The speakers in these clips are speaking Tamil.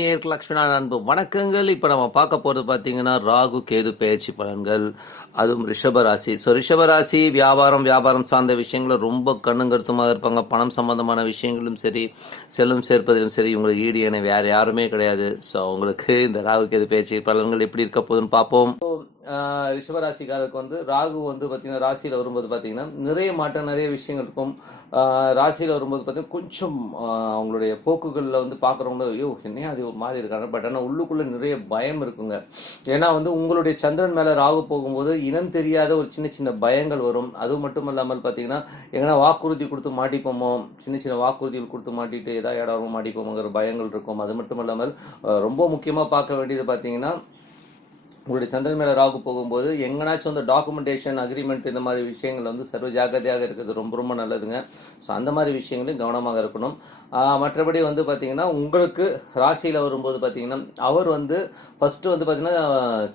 நேயர்களுக்கு லக்ஷ்மணா அன்பு வணக்கங்கள். இப்போ நம்ம பார்க்க போகிறது பார்த்தீங்கன்னா ராகு கேது பெயர்ச்சி பலன்கள், அதுவும் ரிஷபராசி. ஸோ ரிஷபராசி வியாபாரம் சார்ந்த விஷயங்கள் ரொம்ப கண்ணுங்கருத்துமாக இருப்பாங்க. பணம் சம்பந்தமான விஷயங்களும் சரி, செல்லும் சேர்ப்பதிலும் சரி, இவங்களுக்கு ஈடு என வேறு யாருமே கிடையாது. ஸோ அவங்களுக்கு இந்த ராகு கேது பெயர்ச்சி பலன்கள் எப்படி இருக்க போகுதுன்னு பார்ப்போம். ரிஷபராசிக்காரருக்கு வந்து ராகு வந்து பார்த்தீங்கன்னா ராசியில் வரும்போது பார்த்தீங்கன்னா நிறைய மாற்றம், நிறைய விஷயங்கள் இருக்கும். ராசியில் வரும்போது பார்த்தீங்கன்னா கொஞ்சம் அவங்களுடைய போக்குகளில் வந்து பார்க்குறவங்க ஐயோ என்னையா அது ஒரு மாதிரி இருக்காங்க. பட் ஆனால் உள்ளுக்குள்ளே நிறைய பயம் இருக்குங்க. ஏன்னா வந்து உங்களுடைய சந்திரன் மேலே ராகு போகும்போது இனம் தெரியாத ஒரு சின்ன சின்ன பயங்கள் வரும். அது மட்டும் இல்லாமல் பார்த்தீங்கன்னா எங்கன்னா வாக்குறுதி கொடுத்து மாட்டிப்போமோ, சின்ன வாக்குறுதிகள் கொடுத்து மாட்டிட்டு ஏதாவது இடமும் மாட்டிப்போமோங்கிற பயங்கள் இருக்கும். அது மட்டும் இல்லாமல் ரொம்ப முக்கியமாக பார்க்க வேண்டியது பார்த்தீங்கன்னா உங்களுடைய சந்திரன் மேலே ராகு போகும்போது எங்கனாச்சும் வந்து டாக்குமெண்டேஷன், அக்ரிமெண்ட் இந்த மாதிரி விஷயங்கள் வந்து சர்வ ஜாக்கிரதையாக இருக்கிறது ரொம்ப ரொம்ப நல்லதுங்க. ஸோ அந்த மாதிரி விஷயங்களையும் கவனமாக இருக்கணும். மற்றபடி வந்து பார்த்தீங்கன்னா உங்களுக்கு ராசியில் வரும்போது பார்த்தீங்கன்னா அவர் வந்து ஃபஸ்ட்டு வந்து பார்த்தீங்கன்னா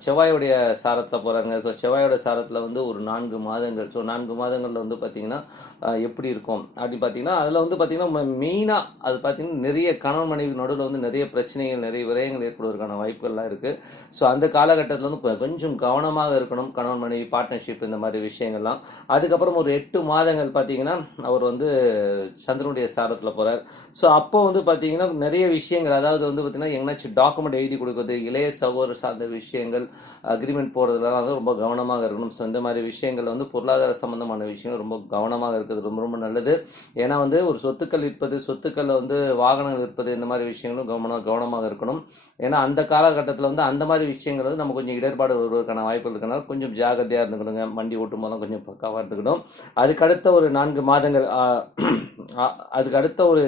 செவ்வாயுடைய சாரத்தில் போகிறாங்க. ஸோ செவ்வாயோட சாரத்தில் வந்து ஒரு 4 மாதங்கள். ஸோ 4 மாதங்களில் வந்து பார்த்தீங்கன்னா எப்படி இருக்கும் அப்படி பார்த்தீங்கன்னா அதில் வந்து பார்த்தீங்கன்னா மெயினாக அது பார்த்தீங்கன்னா நிறைய கணவன் மனைவி நடுவில் வந்து நிறைய பிரச்சனைகள், நிறைய விரயங்கள் ஏற்படுவதற்கான வாய்ப்புகள்லாம் இருக்குது. ஸோ அந்த காலகட்டத்தில் வந்து கொஞ்சம் கவனமாக இருக்கணும். கணவன் மனைவி பார்ட்னர்ஷிப் இந்த மாதிரி விஷயங்கள்லாம். அதுக்கப்புறம் ஒரு 8 மாதங்கள் பார்த்தீங்கன்னா அவர் வந்து சந்திரனுடைய சாரத்தில் போகிறார். ஸோ அப்போ வந்து பார்த்தீங்கன்னா நிறைய விஷயங்கள், அதாவது வந்து பார்த்தீங்கன்னா எங்கேனாச்சும் டாக்குமெண்ட் எழுதி கொடுக்குறது, இளைய சகோதரர் சார்ந்த விஷயங்கள், அக்ரிமெண்ட் போகிறதுலாம் வந்து ரொம்ப கவனமாக இருக்கணும். ஸோ இந்த மாதிரி விஷயங்கள் வந்து பொருளாதார சம்பந்தமான விஷயங்கள் ரொம்ப கவனமாக இருக்கிறது ரொம்ப ரொம்ப நல்லது. ஏன்னா வந்து ஒரு சொத்துக்கள் விற்பது, சொத்துக்களில் வந்து வாகனங்கள் விற்பது, இந்த மாதிரி விஷயங்களும் கவனமாக இருக்கணும். ஏன்னா அந்த காலகட்டத்தில் வந்து அந்த மாதிரி விஷயங்கள் வந்து நம்ம கொஞ்சம் இடர்பாடு வருவதற்கான வாய்ப்புகள் இருக்கனால கொஞ்சம் ஜாகிரதையாக இருந்துக்கணுங்க. வண்டி ஓட்டும் போதெல்லாம் கொஞ்சம் பக்காவாக இருந்துக்கணும். அதுக்கு அடுத்த ஒரு 4 மாதங்கள், அதுக்கு அடுத்த ஒரு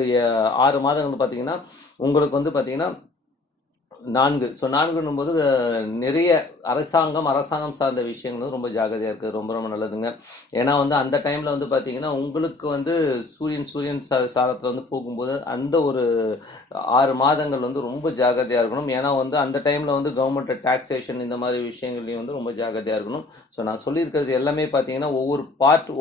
6 மாதங்கள் பார்த்தீங்கன்னா உங்களுக்கு வந்து பார்த்தீங்கன்னா 4. ஸோ 4ன்னும் போது நிறைய அரசாங்கம் சார்ந்த விஷயங்களும் ரொம்ப ஜாகிரதையாக இருக்குது. ரொம்ப ரொம்ப நல்லதுங்க. ஏன்னா வந்து அந்த டைமில் வந்து பார்த்தீங்கன்னா உங்களுக்கு வந்து சூரியன் சாரத்தில் வந்து போகும்போது அந்த ஒரு 6 மாதங்கள் வந்து ரொம்ப ஜாகிரதையாக இருக்கணும். ஏன்னா வந்து அந்த டைமில் வந்து கவர்மெண்ட் டாக்ஸேஷன் இந்த மாதிரி விஷயங்கள்லையும் வந்து ரொம்ப ஜாகிரதையாக இருக்கணும். ஸோ நான் சொல்லியிருக்கிறது எல்லாமே பார்த்தீங்கன்னா ஒவ்வொரு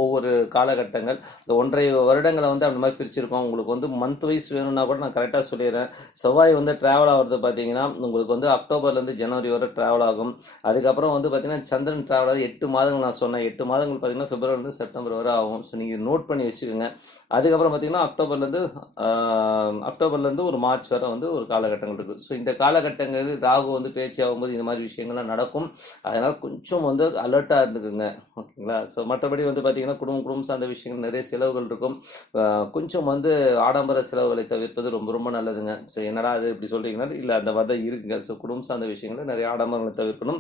ஒவ்வொரு காலகட்டங்கள், இந்த 1.5 வருடங்களை வந்து அந்த மாதிரி பிரிச்சிருக்கோம். உங்களுக்கு வந்து மந்த் வைஸ் வேணும்னா கூட நான் கரெக்டாக சொல்லிடுறேன். செவ்வாய் வந்து ட்ராவல் ஆகிறது பார்த்தீங்கன்னா உங்களுக்கு வந்து அக்டோபர்லேருந்து ஜனவரி வரை ட்ராவல் ஆகும். அதுக்கப்புறம் வந்து பார்த்தீங்கன்னா சந்திரன் ட்ராவல் ஆகுது 8 மாதங்கள். நான் சொன்னேன் 8 மாதங்கள் பார்த்தீங்கன்னா பிப்ரவரிலேருந்து செப்டம்பர் வரை ஆகும். ஸோ நீங்கள் நோட் பண்ணி வச்சுக்கோங்க. அதுக்கப்புறம் பார்த்தீங்கன்னா அக்டோபர்லேருந்து ஒரு மார்ச் வரை வந்து ஒரு காலகட்டங்கள் இருக்குது. ஸோ இந்த காலகட்டங்களில் ராகு வந்து பேச்சு ஆகும்போது இந்த மாதிரி விஷயங்கள்லாம் நடக்கும். அதனால் கொஞ்சம் வந்து அலர்ட்டாக இருந்துக்குங்க, ஓகேங்களா. ஸோ மற்றபடி வந்து பார்த்தீங்கன்னா குடும்பம் சார்ந்த விஷயங்கள் நிறைய செலவுகள் இருக்கும். கொஞ்சம் வந்து ஆடம்பர செலவுகளை தவிர்ப்பது ரொம்ப ரொம்ப நல்லதுங்க. ஸோ என்னடா அது இப்படி சொல்கிறீங்கன்னா இல்லை அந்த வதை இருக்குங்க. ஸோ குடும்பம் சார்ந்த விஷயங்களில் நிறைய ஆடம்பரங்களை தவிர்க்கணும்.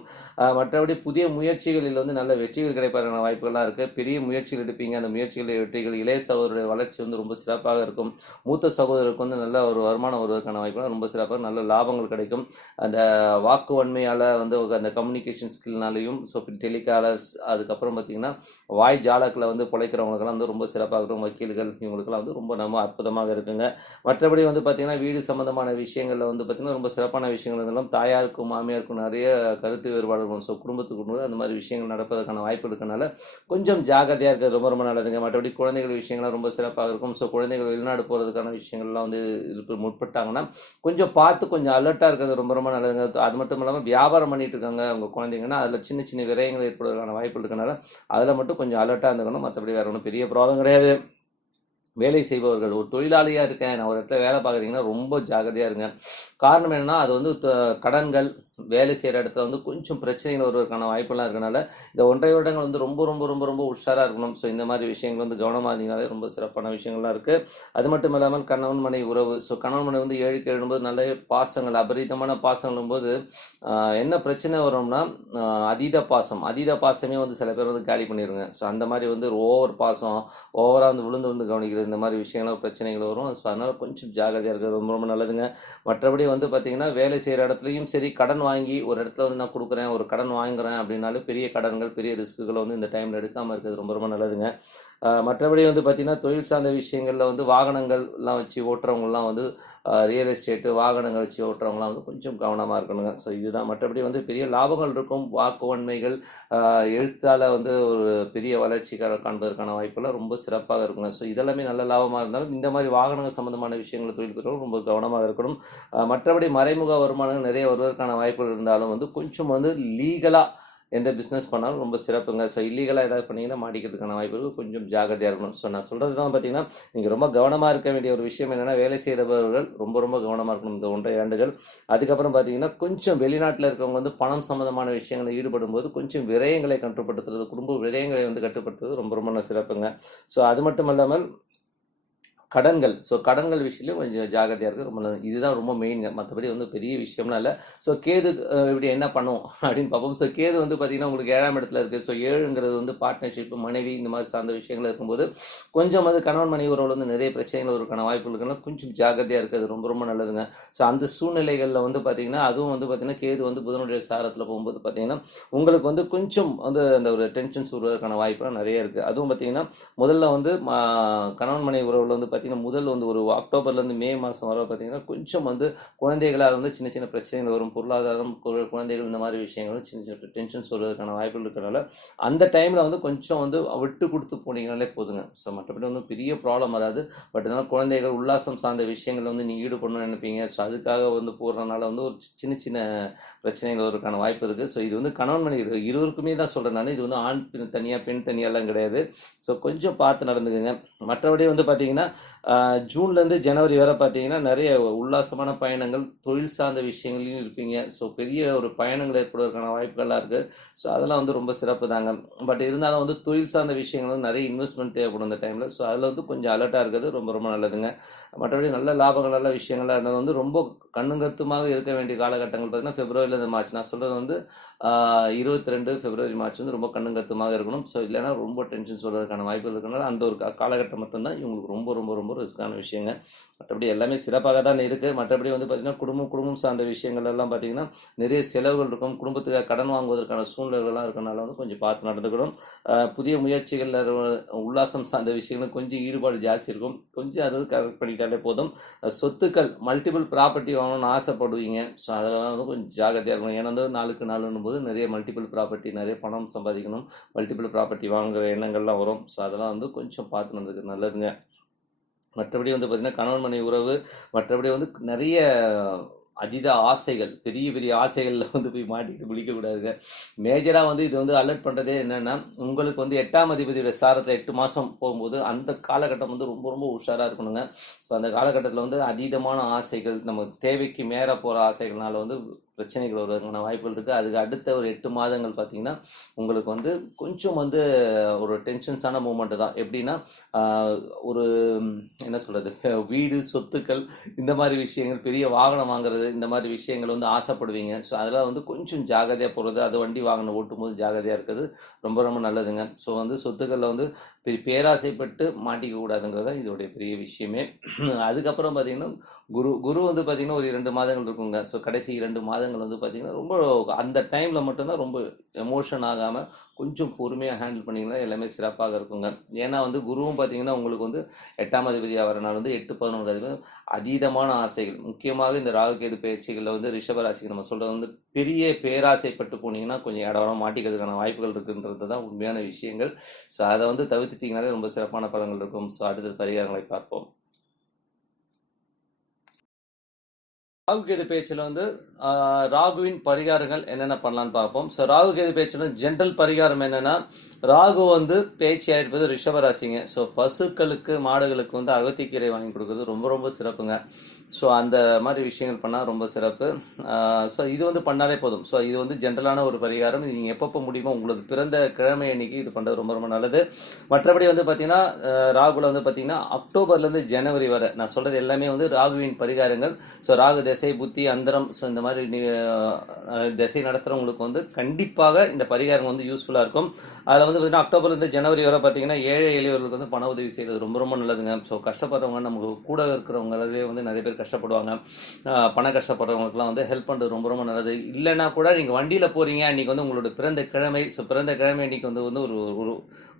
மற்றபடி புதிய முயற்சிகளில் வந்து நல்ல வெற்றிகள் கிடைப்பதற்கான வாய்ப்புகள்லாம் இருக்குது. பெரிய முயற்சிகள் எடுப்பீங்க. அந்த முயற்சிகளில் வெற்றிகள், இளைய சகோதரருடைய வளர்ச்சி வந்து ரொம்ப சிறப்பாக இருக்கும். மூத்த சகோதரருக்கு வந்து நல்ல ஒரு வருமானம் வருவதற்கான வாய்ப்புகள் ரொம்ப சிறப்பாக, நல்ல லாபங்கள் கிடைக்கும். அந்த வாக்கு வன்மையால் வந்து அந்த கம்யூனிகேஷன் ஸ்கில்னாலையும், ஸோ டெலிகாலர்ஸ், அதுக்கப்புறம் பார்த்தீங்கன்னா வாய் ஜாலக்கில் வந்து பிழைக்கிறவங்களுக்கெல்லாம் வந்து ரொம்ப சிறப்பாக இருக்கும். வக்கீல்கள் இவங்களுக்கெல்லாம் வந்து ரொம்ப அற்புதமாக இருக்குங்க. மற்றபடி வந்து பார்த்தீங்கன்னா வீடு சம்பந்தமான விஷயங்களில் வந்து பார்த்தீங்கன்னா ரொம்ப சிறப்பான விஷயங்கள் இருந்தாலும் தாயாருக்கும் மாமியாருக்கும் நிறைய கருத்து வேறுபாடு இருக்கும். ஸோ குடும்பத்துக்கு அந்த மாதிரி விஷயங்கள் நடப்பதற்கான வாய்ப்பு இருக்கனால கொஞ்சம் ஜாகிரதையாக இருக்கிறது ரொம்ப ரொம்ப நல்லதுங்க. மற்றபடி குழந்தைகள் விஷயங்கள்லாம் ரொம்ப சிறப்பாக இருக்கும். ஸோ குழந்தைகள் வெளிநாடு போகிறதுக்கான விஷயங்கள்லாம் வந்து முற்பட்டாங்கன்னா கொஞ்சம் பார்த்து கொஞ்சம் அலர்ட்டாக இருக்கிறது ரொம்ப ரொம்ப நல்லதுங்க. அது மட்டும் இல்லாமல் வியாபாரம் பண்ணிட்டு இருக்காங்க அவங்க குழந்தைங்கன்னா அதில் சின்ன விரயங்கள் ஏற்படுவதற்கான வாய்ப்பு இருக்கனால அதில் மட்டும் கொஞ்சம் அலர்ட்டாக இருந்துக்கணும். மற்றபடி வேறு ஒன்றும் பெரிய ப்ராப்ளம் கிடையாது. வேலை செய்பவர்கள், ஒரு தொழிலாளியாக இருக்கேன், நான் ஒரு இடத்துல வேலை பார்க்குறீங்கன்னா ரொம்ப ஜாகிரதையாக இருங்க. காரணம் என்னென்னா அது வந்து கடன்கள், வேலை செய்கிற இடத்துல வந்து கொஞ்சம் பிரச்சனைகள் வருவதற்கான வாய்ப்பெல்லாம் இருக்கனால இந்த 1.5 வருடங்கள் வந்து ரொம்ப ரொம்ப ரொம்ப ரொம்ப உஷாராக இருக்கணும். ஸோ இந்த மாதிரி விஷயங்கள் வந்து கவனமாக இருந்தீங்கனாலே ரொம்ப சிறப்பான விஷயங்கள்லாம் இருக்குது. அது மட்டும் இல்லாமல் கணவன் மனைவி உறவு, ஸோ கணவன் மனைவி வந்து 7க்கு எழும்போது நல்ல பாசங்கள், அபரிதமான பாசங்களும் போது என்ன பிரச்சனை வரும்னா அதீத பாசமே வந்து சில பேர் வந்து காலி பண்ணிடுங்க. ஸோ அந்த மாதிரி வந்து ஓவர் பாசம், ஓவராக வந்து விழுந்து கவனிக்கிறது, இந்த மாதிரி விஷயங்களும் பிரச்சனைகள் வரும். ஸோ அதனால் கொஞ்சம் ஜாகிரதையாக இருக்கிறது ரொம்ப ரொம்ப நல்லதுங்க. மற்றபடி வந்து பார்த்திங்கன்னா வேலை செய்கிற இடத்துலையும் சரி, கடன் வாங்கி ஒரு இடத்துல வந்து நான் கொடுக்குறேன், ஒரு கடன் வாங்குறேன் அப்படின்னாலும் பெரிய கடன்கள், பெரிய ரிஸ்க்குகளை வந்து இந்த டைமில் எடுக்காமல் இருக்கிறது ரொம்ப ரொம்ப நல்லதுங்க. மற்றபடி வந்து பார்த்திங்கன்னா தொழில் சார்ந்த விஷயங்களில் வந்து வாகனங்கள்லாம் வச்சு ஓட்டுறவங்கலாம் வந்து ரியல் எஸ்டேட்டு வாகனங்கள் வச்சு ஓட்டுறவங்களாம் வந்து கொஞ்சம் கவனமாக இருக்கணுங்க. ஸோ இதுதான். மற்றபடி வந்து பெரிய லாபங்கள் இருக்கும், வாக்குவன்மைகள், எழுத்தால் வந்து ஒரு பெரிய வளர்ச்சி காண்பதற்கான வாய்ப்பெல்லாம் ரொம்ப சிறப்பாக இருக்குங்க. ஸோ இதெல்லாமே நல்ல லாபமாக இருந்தாலும் இந்த மாதிரி வாகனங்கள் சம்மந்தமான விஷயங்களை தொழில் பெறவும் ரொம்ப கவனமாக இருக்கணும். மற்றபடி மறைமுக வருமானங்கள் நிறைய வருவதற்கான வாய்ப்புகள் இருந்தாலும் வந்து கொஞ்சம் வந்து லீகலாக எந்த பிஸ்னஸ் பண்ணாலும் ரொம்ப சிறப்புங்க. ஸோ இல்லீகலாக ஏதாவது பண்ணிங்கன்னா மாட்டிக்கிறதுக்கான வாய்ப்புகள் கொஞ்சம் ஜாகிரதையாக இருக்கணும். ஸோ நான் சொல்கிறது தான் பார்த்தீங்கன்னா, நீங்கள் ரொம்ப கவனமாக இருக்க வேண்டிய ஒரு விஷயம் என்னென்னா, வேலை செய்கிறவர்கள் ரொம்ப ரொம்ப கவனமாக இருக்கணும் இந்த 1.5 ஆண்டுகள். அதுக்கப்புறம் பார்த்தீங்கன்னா, கொஞ்சம் வெளிநாட்டில் இருக்கவங்க வந்து பணம் சம்மந்தமான விஷயங்களில் ஈடுபடும் போது கொஞ்சம் விரயங்களை கட்டுப்படுத்துறது, குடும்ப விரயங்களை வந்து கட்டுப்படுத்துறது ரொம்ப ரொம்ப சிறப்புங்க. ஸோ அது மட்டும் இல்லாமல் கடன்கள், ஸோ கடன்கள் விஷயத்துலையும் கொஞ்சம் ஜாகிரதையாக இருக்குது, ரொம்ப நல்லது. இதுதான் ரொம்ப மெயின்ங்க. மற்றபடி வந்து பெரிய விஷயம்லாம் இல்லை. ஸோ கேது இப்படி என்ன பண்ணும் அப்படின்னு பார்ப்போம். ஸோ கேது வந்து பார்த்திங்கன்னா உங்களுக்கு 7ஆம் இடத்துல இருக்குது. ஸோ 7ங்கிறது வந்து பார்ட்னர்ஷிப்பு, மனைவி, இந்த மாதிரி சார்ந்த விஷயங்கள் இருக்கும்போது கொஞ்சம் வந்து கணவன் மனைவி உறவில் வந்து நிறைய பிரச்சனைகள் இருக்கான வாய்ப்புகள் இருக்குன்னா கொஞ்சம் ஜாகிரதையாக இருக்குது, ரொம்ப ரொம்ப நல்லதுங்க. ஸோ அந்த சூழ்நிலைகளில் வந்து பார்த்திங்கன்னா அதுவும் வந்து பார்த்திங்கன்னா கேது வந்து புதனுடைய சாரத்தில் போகும்போது பார்த்திங்கன்னா உங்களுக்கு வந்து கொஞ்சம் வந்து அந்த ஒரு டென்ஷன்ஸ் வருவதற்கான வாய்ப்புலாம் நிறைய இருக்குது. அதுவும் பார்த்திங்கன்னா முதல்ல வந்து கணவன் மனைவி உறவில் வந்து பார்த்தீங்கன்னா முதல் வந்து ஒரு அக்டோபர்லேருந்து மே மாதம் வர பார்த்தீங்கன்னா கொஞ்சம் வந்து குழந்தைகளால் வந்து சின்ன சின்ன பிரச்சனைகள் வரும், பொருளாதாரம், குழந்தைகள், இந்த மாதிரி விஷயங்கள் சின்ன சின்ன டென்ஷன்ஸ் வருவதற்கான வாய்ப்புகள் இருக்கிறனால அந்த டைமில் வந்து கொஞ்சம் வந்து விட்டு கொடுத்து போனீங்கனாலே போதுங்க. ஸோ மற்றபடி வந்து பெரிய ப்ராப்ளம் வராது. பட் இதனால் குழந்தைகள் உல்லாசம் சார்ந்த விஷயங்கள் வந்து நீங்கள் ஈடுபடணும்னு நினைப்பீங்க. ஸோ அதுக்காக வந்து போடுறதுனால வந்து ஒரு சின்ன சின்ன பிரச்சனைகள் வருவதற்கான வாய்ப்பு இருக்குது. ஸோ இது வந்து கணவன் மனைவி இருவருக்குமே தான் சொல்கிறேன் நான். இது வந்து ஆண் தனியாக பெண் தனியாலாம் கிடையாது. ஸோ கொஞ்சம் பார்த்து நடந்துக்குங்க. மற்றபடி வந்து பார்த்தீங்கன்னா ஜூன்லேருந்து ஜனவரி வரை பார்த்தீங்கன்னா நிறைய உல்லாசமான பயணங்கள், தொழில் சார்ந்த விஷயங்களையும் இருப்பீங்க. ஸோ பெரிய ஒரு பயணங்கள் ஏற்படுவதற்கான வாய்ப்புகள்லாம் இருக்குது. ஸோ அதெல்லாம் வந்து ரொம்ப சிறப்பு தாங்க. பட் இருந்தாலும் வந்து தொழில் சார்ந்த விஷயங்கள் வந்து நிறைய இன்வெஸ்ட்மெண்ட் தேவைப்படும் இந்த டைமில். ஸோ அதில் வந்து கொஞ்சம் அலர்ட்டாக இருக்கிறது ரொம்ப ரொம்ப நல்லதுங்க. மற்றபடி நல்ல லாபங்கள், நல்ல விஷயங்கள்லாம் இருந்தாலும் வந்து ரொம்ப கண்ணுங்கருத்துமாக இருக்க வேண்டிய காலகட்டங்கள் பார்த்தீங்கன்னா பிப்ரவரிலேருந்து மார்ச். நான் சொல்கிறது வந்து 22 பிப்ரவரி மார்ச் வந்து ரொம்ப கண்ணுங்கருத்துமாக இருக்கணும். ஸோ இல்லைன்னா ரொம்ப டென்ஷன்ஸ் வருவதற்கான வாய்ப்புகள் இருக்கிறனால அந்த ஒரு காலகட்டம் மட்டும்தான் இவங்களுக்கு ரொம்ப ரொம்ப ரொம்ப ரிஸ்க்கான விஷயங்க. மற்றபடி எல்லாமே சிறப்பாக தான் இருக்குது. மற்றபடி வந்து பார்த்திங்கன்னா குடும்பம் சார்ந்த விஷயங்கள் எல்லாம் பார்த்திங்கன்னா நிறைய செலவுகள் இருக்கும். குடும்பத்துக்காக கடன் வாங்குவதற்கான சூழ்நிலைகள்லாம் இருக்கனால வந்து கொஞ்சம் பார்த்து நடந்துக்கணும். புதிய முயற்சிகளில் உல்லாசம் சார்ந்த விஷயங்கள் கொஞ்சம் ஈடுபாடு ஜாஸ்தி இருக்கும். கொஞ்சம் அது கரெக்ட் பண்ணிட்டாலே போதும். சொத்துக்கள், மல்டிபிள் ப்ராப்பர்ட்டி வாங்கணும்னு ஆசைப்படுவீங்க. ஸோ அதெல்லாம் வந்து கொஞ்சம் ஜாகிரதையாக இருக்கணும். ஏன்னா வந்து நாளுக்கு நாளுன்னும் போது நிறைய மல்டிபிள் ப்ராப்பர்ட்டி, நிறைய பணம் சம்பாதிக்கணும், மல்டிபிள் ப்ராப்பர்ட்டி வாங்குகிற எண்ணங்கள்லாம் வரும். ஸோ அதெல்லாம் வந்து கொஞ்சம் பார்த்து நடந்துக்கிறது நல்லதுங்க. மற்றபடி வந்து பார்த்திங்கன்னா கணவன் மனைவி உறவு, மற்றபடி வந்து நிறைய அதீத ஆசைகள், பெரிய பெரிய ஆசைகளில் வந்து போய் மாட்டிட்டு பிடிக்கக்கூடாதுங்க. மேஜராக வந்து இது வந்து அலர்ட் பண்ணுறதே என்னென்னா, உங்களுக்கு வந்து 8ஆம் அதிபதியோட சாரத்தில் 8 மாதம் போகும்போது அந்த காலகட்டம் வந்து ரொம்ப ரொம்ப உஷாராக இருக்கணுங்க. ஸோ அந்த காலகட்டத்தில் வந்து அதீதமான ஆசைகள், நம்ம தேவைக்கு மேலே போகிற ஆசைகள்னால வந்து பிரச்சனைகள் வருவதற்கான வாய்ப்புகள் இருக்குது. அதுக்கு அடுத்த ஒரு 8 மாதங்கள் பார்த்திங்கன்னா உங்களுக்கு வந்து கொஞ்சம் வந்து ஒரு டென்ஷன்ஸான மூமெண்ட்டு தான். எப்படின்னா ஒரு என்ன சொல்கிறது, வீடு, சொத்துக்கள், இந்த மாதிரி விஷயங்கள், பெரிய வாகனம் வாங்குறது, இந்த மாதிரி விஷயங்கள் வந்து ஆசைப்படுவீங்க. ஸோ அதெல்லாம் வந்து கொஞ்சம் ஜாகிரதையாக போகிறது, அது வண்டி வாகனம் ஓட்டும் போது ஜாகிரதையாக இருக்கிறது ரொம்ப ரொம்ப நல்லதுங்க. ஸோ வந்து சொத்துக்களில் வந்து பேராசைப்பட்டு மாட்டிக்க கூடாதுங்கிறது தான் இதோடைய பெரிய விஷயமே. அதுக்கப்புறம் பார்த்திங்கன்னா குரு வந்து பார்த்திங்கன்னா ஒரு 2 மாதங்கள் இருக்குங்க. ஸோ கடைசி 2 மாதங்கள் வந்து பார்த்திங்கன்னா ரொம்ப அந்த டைமில் மட்டும்தான் ரொம்ப எமோஷன் ஆகாமல் கொஞ்சம் பொறுமையாக ஹேண்டில் பண்ணிங்கன்னா எல்லாமே சிறப்பாக இருக்குங்க. ஏன்னா வந்து குருவும் பார்த்திங்கன்னா உங்களுக்கு வந்து 8ஆம் அதிபதியாக வரனால வந்து 8-11 அதிபதி அதீதமான ஆசைகள், முக்கியமாக இந்த ராகுகேது பயிற்சிகளில் வந்து ரிஷபராசிக்கு நம்ம சொல்கிறது வந்து பெரிய பேராசைப்பட்டு போனீங்கன்னா கொஞ்சம் இடவரம் மாட்டிக்கிறதுக்கான வாய்ப்புகள் இருக்குன்றது தான் உண்மையான விஷயங்கள். ஸோ அதை வந்து தவிர்த்துட்டிங்கனாலே ரொம்ப சிறப்பான பலன்கள் இருக்கும். ஸோ அடுத்த பரிகாரங்களை பார்ப்போம். ராகுகேது பேச்சில் வந்து ராகுவின் பரிகாரங்கள் என்னென்ன பண்ணலான்னு பார்ப்போம். ஸோ ராகுகேது பேச்சில் ஜென்ரல் பரிகாரம் என்னென்னா, ராகு வந்து பேச்சியாக இருப்பது ரிஷபராசிங்க. ஸோ பசுக்களுக்கு, மாடுகளுக்கு வந்து அகத்திக்கீரை வாங்கி கொடுக்குறது ரொம்ப ரொம்ப சிறப்புங்க. ஸோ அந்த மாதிரி விஷயங்கள் பண்ணால் ரொம்ப சிறப்பு. ஸோ இது வந்து பண்ணாலே போதும். ஸோ இது வந்து ஜென்ரலான ஒரு பரிகாரம். இது நீங்கள் எப்பப்போ முடியுமோ உங்களுக்கு பிறந்த கிழமை அன்னைக்கு இது பண்ணுறது ரொம்ப ரொம்ப நல்லது. மற்றபடி வந்து பார்த்திங்கன்னா ராகுல வந்து பார்த்திங்கன்னா அக்டோபர்லேருந்து ஜனவரி வரை நான் சொல்கிறது எல்லாமே வந்து ராகுவின் பரிகாரங்கள். ஸோ ராகு திசை புத்தி அந்தரம், ஸோ இந்த மாதிரி திசை நடத்துகிறவங்களுக்கு வந்து கண்டிப்பாக இந்த பரிகாரம் வந்து யூஸ்ஃபுல்லாக இருக்கும். அதில் வந்து பார்த்தீங்கன்னா அக்டோபர்லேருந்து ஜனவரி வரை பார்த்தீங்கன்னா ஏழை எளியவர்களுக்கு வந்து பண உதவி செய்கிறது ரொம்ப ரொம்ப நல்லதுங்க. ஸோ கஷ்டப்படுறவங்க, நமக்கு கூட இருக்கிறவங்களே வந்து நிறைய பேர் கஷ்டப்படுவாங்க. பண கஷ்டப்படுறவங்களுக்குலாம் வந்து ஹெல்ப் பண்ணுறது ரொம்ப ரொம்ப நல்லது. இல்லைன்னா கூட நீங்கள் வண்டியில் போகிறீங்க, அன்றைக்கி வந்து உங்களோட பிறந்த கிழமை, ஸோ பிறந்த கிழமை அன்றைக்கி வந்து ஒரு ஒரு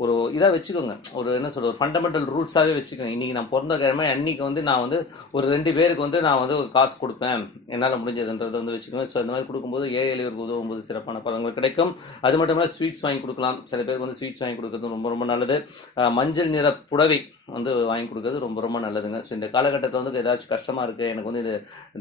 ஒரு இதாக வச்சுக்கோங்க, ஒரு என்ன சொல்கிறது, ஒரு ஃபண்டமெண்டல் ரூல்ஸாகவே வச்சுக்கோங்க. இன்றைக்கி நான் பிறந்த கிழமை அன்றைக்கி வந்து நான் வந்து ஒரு 2 பேருக்கு வந்து நான் வந்து ஒரு காசு கொடுப்பேன், என்னால் முடிஞ்சதுன்றதை வந்து வச்சுக்கோங்க. ஸோ இந்த மாதிரி கொடுக்கும்போது ஏழை எளியவருக்கு உதவும்போது சிறப்பான பலன்கள் கிடைக்கும். அது மட்டும் இல்லை ஸ்வீட்ஸ் வாங்கி கொடுக்கலாம். சில பேருக்கு வந்து ஸ்வீட்ஸ் வாங்கி கொடுக்குறது ரொம்ப ரொம்ப நல்லது. மஞ்சள் நிற புடவை வந்து வாங்கி கொடுக்குறது ரொம்ப ரொம்ப நல்லதுங்க. ஸோ இந்த காலகட்டத்தில் வந்து ஏதாச்சும் கஷ்டமாக இருக்குது, எனக்கு வந்து இது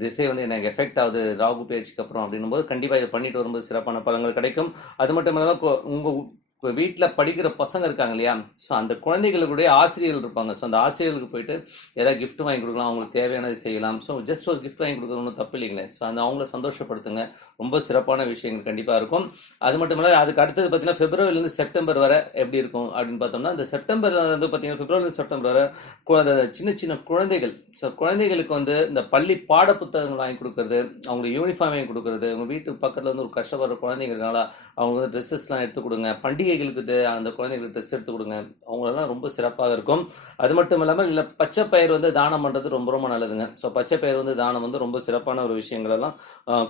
திசை வந்து எனக்கு எஃபெக்ட் ஆகுது ராகு பேச்சுக்கு அப்புறம் அப்படின்னும் போது கண்டிப்பாக இதை பண்ணிட்டு வரும்போது சிறப்பான பலன்கள் கிடைக்கும். அது மட்டும் இல்லாமல் உங்கள் இப்போ வீட்டில் படிக்கிற பசங்க இருக்காங்க இல்லையா, ஸோ அந்த குழந்தைகளுடைய ஆசிரியர்கள் இருப்பாங்க. ஸோ அந்த ஆசிரியர்களுக்கு போயிட்டு ஏதாவது கிஃப்ட் வாங்கி கொடுக்கலாம், அவங்களுக்கு தேவையானது செய்யலாம். ஸோ ஜஸ்ட் ஒரு கிஃப்ட் வாங்கி கொடுக்குறது ஒன்றும் தப்பு இல்லைங்களே. ஸோ அந்த அவங்கள சந்தோஷப்படுத்துங்க, ரொம்ப சிறப்பான விஷயங்கள் கண்டிப்பாக இருக்கும். அது மட்டும் இல்லை அதுக்கு அடுத்தது பார்த்தீங்கன்னா பிப்ரவரிலேருந்து செப்டம்பர் வரை எப்படி இருக்கும் அப்படின்னு பார்த்தோம்னா, இந்த செப்டம்பர் வந்து பார்த்தீங்கன்னா பிப்ரவரிலேருந்து செப்டம்பர் வரை சின்ன சின்ன குழந்தைகள், ஸோ குழந்தைகளுக்கு வந்து இந்த பள்ளி பாட புத்தகங்கள் வாங்கி கொடுக்குறது, அவங்களுக்கு யூனிஃபார்ம் வாங்கி கொடுக்குறது, உங்கள் வீட்டு பக்கத்தில் வந்து ஒரு கஷ்டப்படுற குழந்தைங்கிறதுனால அவங்க வந்து ட்ரெஸ்ஸஸ்லாம் எடுத்து கொடுங்க, பண்டிகைகளுக்கு அந்த குழந்தைங்களுக்கு ட்ரெஸ் எடுத்து கொடுங்க, அவங்களெல்லாம் ரொம்ப சிறப்பாக இருக்கும். அது மட்டும் இல்லாமல் இல்லை பச்சை பயிர் வந்து தானம் பண்ணுறது ரொம்ப ரொம்ப நல்லதுங்க. ஸோ பச்சை பயிர் வந்து தானம் வந்து ரொம்ப சிறப்பான ஒரு விஷயங்களெல்லாம்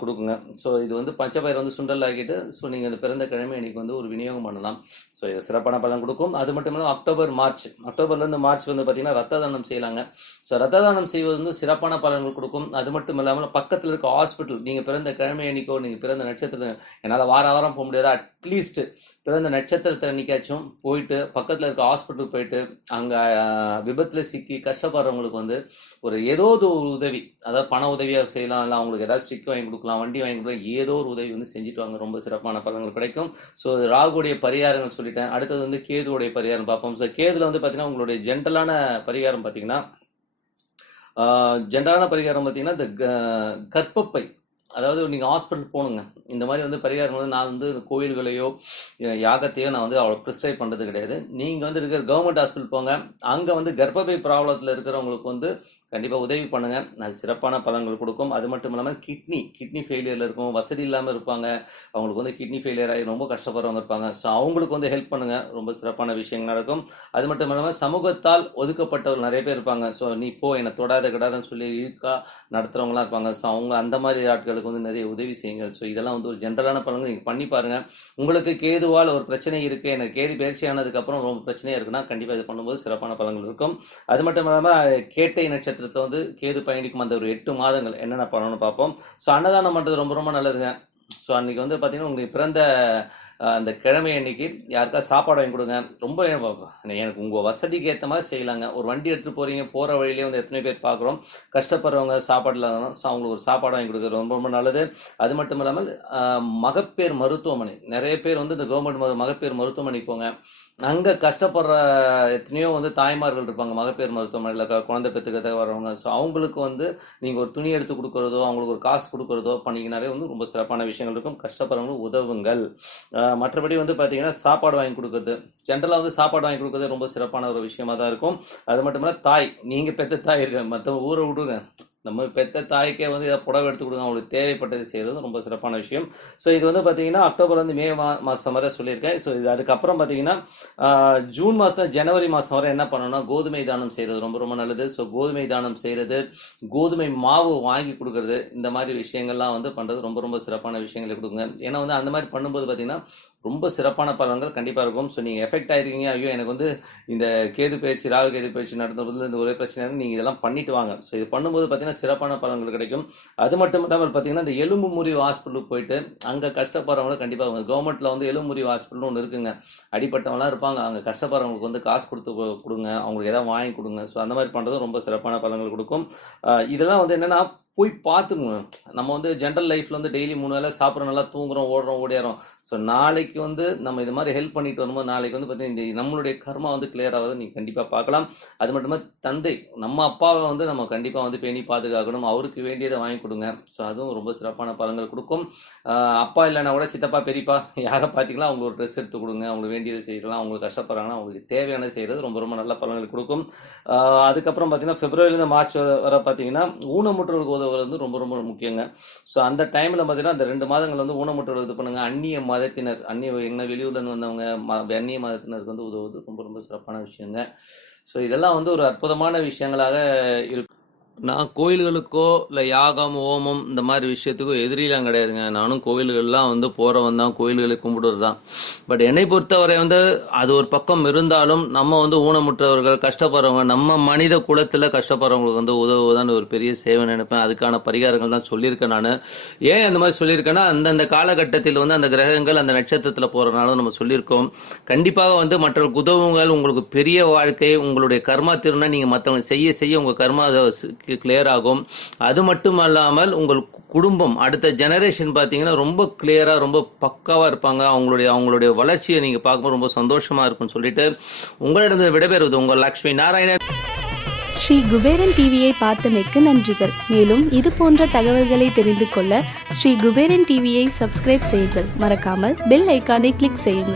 கொடுக்குங்க. ஸோ இது வந்து பச்சை பயிர் வந்து சுண்டல் ஆக்கிட்டு ஸோ நீங்கள் அந்த பிறந்த கிழமை அன்றைக்கி வந்து ஒரு விநியோகம் பண்ணலாம். ஸோ இது சிறப்பான பலன் கொடுக்கும். அது மட்டும் இல்லாமல் அக்டோபர்லேருந்து மார்ச் வந்து பார்த்தீங்கன்னா ரத்த தானம் செய்யலாங்க. ஸோ ரத்த தானம் செய்வது வந்து சிறப்பான பலன்கள் கொடுக்கும். அது மட்டும் இல்லாமல் பக்கத்தில் இருக்க ஹாஸ்பிட்டல், நீங்கள் பிறந்த கிழமை அன்றைக்கோ நீங்கள் பிறந்த நட்சத்திரம், என்னால் வாரம் போக முடியாது, அட்லீஸ்ட் பிறந்த நட்சத்திரத்தை அன்றைக்காச்சும் போயிட்டு பக்கத்தில் இருக்க ஹாஸ்பிட்டலுக்கு போயிட்டு அங்கே விபத்தில் சிக்கி கஷ்டப்படுறவங்களுக்கு வந்து ஒரு ஏதோ ஒரு உதவி, அதாவது பண உதவியாக செய்யலாம், இல்லை அவங்களுக்கு ஏதாவது ஸ்டிக் வாங்கி கொடுக்கலாம், வண்டி வாங்கி கொடுக்கலாம், ஏதோ ஒரு உதவி வந்து செஞ்சுட்டு வாங்க, ரொம்ப சிறப்பான பலன்கள் கிடைக்கும். ஸோ ராகுடைய பரிகாரங்கள் சொல்லிட்டேன். அடுத்தது வந்து கேதுவுடைய பரிகாரம் பார்ப்போம். ஸோ கேதுல வந்து பார்த்தீங்கன்னா உங்களுடைய ஜென்ரலான பரிகாரம் பார்த்தீங்கன்னா இந்த கர்ப்பப்பை, அதாவது நீங்கள் ஹாஸ்பிட்டல் போகணுங்க, இந்த மாதிரி வந்து பரிகாரம் வந்து நான் வந்து கோயில்களையோ யாகத்தையோ நான் வந்து அவ்வளோ ப்ரிஸ்கிரைப் பண்ணுறது கிடையாது. நீங்கள் வந்து இருக்கிற கவர்மெண்ட் ஹாஸ்பிட்டல் போங்க, அங்கே வந்து கர்ப்பப்பை ப்ராப்ளத்தில் இருக்கிறவங்களுக்கு வந்து கண்டிப்பாக உதவி பண்ணுங்கள், அது சிறப்பான பலன்கள் கொடுக்கும். அது மட்டும் இல்லாமல் கிட்னி ஃபெயிலியரில் இருக்கும், வசதி இல்லாமல் இருப்பாங்க, அவங்களுக்கு வந்து கிட்னி ஃபெயிலியர் ஆகி ரொம்ப கஷ்டப்படுறவங்க இருப்பாங்க. ஸோ அவங்களுக்கு வந்து ஹெல்ப் பண்ணுங்கள், ரொம்ப சிறப்பான விஷயங்கள் நடக்கும். அது மட்டும் இல்லாமல் சமூகத்தால் ஒதுக்கப்பட்டவர்கள் நிறைய பேர் இருப்பாங்க. ஸோ நீ போ, என்னை தொடாதன்னு சொல்லி நடத்துகிறவங்களாம் இருப்பாங்க. ஸோ அவங்க அந்த மாதிரி ஆட்களுக்கு வந்து நிறைய உதவி செய்யுங்கள். ஸோ இதெல்லாம் வந்து ஒரு ஜென்ரலான பலன்கள் நீங்கள் பண்ணி பாருங்கள். உங்களுக்கு கேதுவால் ஒரு பிரச்சனை இருக்குது, எனக்கு கேது பயிற்சி ஆனதுக்கப்புறம் ரொம்ப பிரச்சனையாக இருக்குன்னா கண்டிப்பாக இது பண்ணும்போது சிறப்பான பலன்கள் இருக்கும். அது மட்டும் இல்லாமல் கேட்டை நட்சத்திரத்தில் வந்து கேது பயணிக்கும் அந்த ஒரு 8 மாதங்கள் என்னென்ன பண்ணணும்னு பார்ப்போம். ஸோ அன்னதானம் பண்ணுறது ரொம்ப ரொம்ப நல்லதுங்க. ஸோ அன்றைக்கி வந்து பார்த்தீங்கன்னா உங்களுக்கு பிறந்த அந்த கிழமை அன்னைக்கு யாருக்காவது சாப்பாடு வாங்கி கொடுங்க. ரொம்ப எனக்கு உங்கள் வசதிக்கு ஏற்ற மாதிரி செய்யலாங்க. ஒரு வண்டி எடுத்துகிட்டு போகிறீங்க, போகிற வழியிலே வந்து எத்தனை பேர் பார்க்குறோம் கஷ்டப்படுறவங்க சாப்பாடு இல்லாதவங்க, ஸோ அவங்களுக்கு ஒரு சாப்பாடு வாங்கி கொடுக்குறது ரொம்ப ரொம்ப நல்லது. அது மட்டும் இல்லாமல் மகப்பேறு மருத்துவமனை, நிறைய பேர் வந்து இந்த கவர்மெண்ட் மகப்பேறு மருத்துவமனைக்கு போங்க, அங்கே கஷ்டப்படுற எத்தனையோ வந்து தாய்மார்கள் இருப்பாங்க மகப்பேறு மருத்துவமனையில் குழந்தை பெற்றுக்கிறதுக்கு வரவங்க. ஸோ அவங்களுக்கு வந்து நீங்கள் ஒரு துணி எடுத்து கொடுக்குறதோ, அவங்களுக்கு ஒரு காசு கொடுக்குறதோ பண்ணிங்கனாலே வந்து ரொம்ப சிறப்பான விஷயங்கள் இருக்கும். கஷ்டப்படுறவங்களுக்கு உதவுங்கள். மற்றபடி வந்து பார்த்தீங்கன்னா சாப்பாடு வாங்கி கொடுக்குறது, ஜென்ரலாக வந்து சாப்பாடு வாங்கி கொடுக்குறது ரொம்ப சிறப்பான ஒரு விஷயமா தான் இருக்கும். அது மட்டும் இல்லை தாய், நீங்கள் பெற்ற தாய் இருக்க, மற்றவங்க ஊரை விடுங்க, நம்ம பெற்ற தாய்க்கே வந்து இதை புடவை எடுத்து கொடுங்க, அவங்களுக்கு தேவைப்பட்டது செய்கிறது ரொம்ப சிறப்பான விஷயம். ஸோ இது வந்து பார்த்தீங்கன்னா அக்டோபர்லேருந்து மே மாதம் வரை சொல்லியிருக்கேன். ஸோ இது அதுக்கப்புறம் பார்த்தீங்கன்னா ஜூன் மாதம் ஜனவரி மாதம் வரை என்ன பண்ணணும்னா கோதுமை தானம் செய்கிறது ரொம்ப ரொம்ப நல்லது. ஸோ கோதுமை தானம் செய்கிறது, கோதுமை மாவு வாங்கி கொடுக்குறது, இந்த மாதிரி விஷயங்கள்லாம் வந்து பண்ணுறது ரொம்ப ரொம்ப சிறப்பான விஷயங்களை கொடுங்க. ஏன்னா வந்து அந்த மாதிரி பண்ணும்போது பார்த்தீங்கன்னா ரொம்ப சிறப்பான பலன்கள் கண்டிப்பாக இருக்கும். ஸோ நீங்கள் எஃபெக்ட் ஆகிருக்கீங்க, ஐயோ எனக்கு வந்து இந்த கேது பயிற்சி ராகு கேது பயிற்சி நடந்தபோது இந்த ஒரே பிரச்சனை, நீங்கள் இதெல்லாம் பண்ணிட்டு வாங்க. ஸோ இது பண்ணும்போது பார்த்தீங்கன்னா சிறப்பான பலன்கள் கிடைக்கும். அது மட்டும் இல்லாமல் பார்த்தீங்கன்னா இந்த எலும்பு முறிவு ஹாஸ்பிட்டலுக்கு போயிட்டு அங்கே கஷ்டப்படுறவங்க கண்டிப்பாக கவர்மெண்ட்டில் வந்து எலும்பு முறிவு ஹாஸ்பிட்டல் ஒன்று இருக்குங்க, அடிப்பட்டவங்களாம் இருப்பாங்க, அங்கே கஷ்டப்படுறவங்களுக்கு வந்து காசு கொடுத்து கொடுங்க, அவங்களுக்கு எதாவது வாங்கி கொடுங்க. ஸோ அந்த மாதிரி பண்ணுறதும் ரொம்ப சிறப்பான பலன்கள் கொடுக்கும். இதெல்லாம் வந்து என்னென்னா போய் பார்த்துங்க. நம்ம வந்து ஜென்ரல் லைஃப்பில் வந்து டெய்லி 3 வேளை சாப்பிட்றோம், நல்லா தூங்குறோம், ஓடியாரோம். ஸோ நாளைக்கு வந்து நம்ம இது மாதிரி ஹெல்ப் பண்ணிட்டு வரும்போது நாளைக்கு வந்து பார்த்தீங்கன்னா இந்த நம்மளுடைய கர்மா வந்து கிளியர் ஆகுது, நீங்கள் கண்டிப்பாக பார்க்கலாம். அது மட்டும் இல்லாமல் தந்தை, நம்ம அப்பாவை வந்து நம்ம கண்டிப்பாக வந்து பேணி பாதுகாக்கணும், அவருக்கு வேண்டியதை வாங்கி கொடுங்க. ஸோ அதுவும் ரொம்ப சிறப்பான பலன்கள் கொடுக்கும். அப்பா இல்லைன்னா கூட சித்தப்பா பெரியப்பா யாரை பார்த்தீங்களா அவங்களுக்கு ஒரு ட்ரெஸ் எடுத்து கொடுங்க, அவங்களுக்கு வேண்டியதை செய்யலாம், அவங்களுக்கு கஷ்டப்படுறாங்கன்னா அவங்களுக்கு தேவையானது செய்கிறது ரொம்ப நல்ல பலன்கள் கொடுக்கும். அதுக்கப்புறம் பார்த்தீங்கன்னா பிப்ரவரிலேருந்து மார்ச் வரை பார்த்தீங்கன்னா ஊனமுற்றோருக்கு உதவுறது ரொம்ப ரொம்ப முக்கியங்க. ஸோ அந்த டைமில் பார்த்தீங்கன்னா அந்த 2 மாதங்கள் வந்து ஊனமுற்றோர் இது பண்ணுங்க. அந்நிய மதத்தினர் எங்கே வெளியூர்லேருந்து வந்தவங்க அந்நிய மதத்தினருக்கு வந்து உதவுவது ரொம்ப ரொம்ப சிறப்பான விஷயங்க. ஸோ இதெல்லாம் வந்து ஒரு அற்புதமான விஷயங்களாக இருக்கும். நான் கோயில்களுக்கோ இல்லை யாகம் ஹோமம் இந்த மாதிரி விஷயத்துக்கோ எதிரிலாம் கிடையாதுங்க. நானும் கோயில்கள்லாம் வந்து போகிறவன் தான், கோயில்களை கும்பிடுறது தான். பட் என்னை பொறுத்தவரை வந்து அது ஒரு பக்கம் இருந்தாலும் நம்ம வந்து ஊனமுற்றவர்கள் கஷ்டப்படுறவங்க, நம்ம மனித குலத்தில் கஷ்டப்படுறவங்களுக்கு வந்து உதவுதான் ஒரு பெரிய சேவை நினைப்பேன். அதுக்கான பரிகாரங்கள் தான் சொல்லியிருக்கேன் நான். ஏன் அந்த மாதிரி சொல்லியிருக்கேன்னா, அந்தந்த காலகட்டத்தில் வந்து அந்த கிரகங்கள் அந்த நட்சத்திரத்தில் போகிறனாலும் நம்ம சொல்லியிருக்கோம். கண்டிப்பாக வந்து மற்றவர்களுக்கு உதவுங்கள். உங்களுக்கு பெரிய வாழ்க்கை, உங்களுடைய கர்மா திருநா நீங்கள் மற்றவங்க செய்ய செய்ய உங்கள் கர்மா கிளியர் ஆகும். அது மட்டும் அல்லாமல் உங்கள் குடும்பம் அடுத்த ஜெனரேஷன் பார்த்தீங்கன்னா ரொம்ப கிளியராக ரொம்ப பக்காவாக இருப்பாங்க. அவங்களுடைய வளர்ச்சியை நீங்கள் பார்க்கும்போது ரொம்ப சந்தோஷமாக இருக்கும்னு சொல்லிட்டு உங்களிடம் விடைபெறுவது உங்கள் லக்ஷ்மி நாராயணன். ஸ்ரீ குபேரன் டிவியை பார்த்தமைக்கு நன்றிகள். மேலும் இது போன்ற தகவல்களை தெரிந்து கொள்ள ஸ்ரீ குபேரன் டிவியை சப்ஸ்கிரைப் செய்யுங்கள். மறக்காமல் பெல் ஐக்கானை கிளிக் செய்யுங்கள்.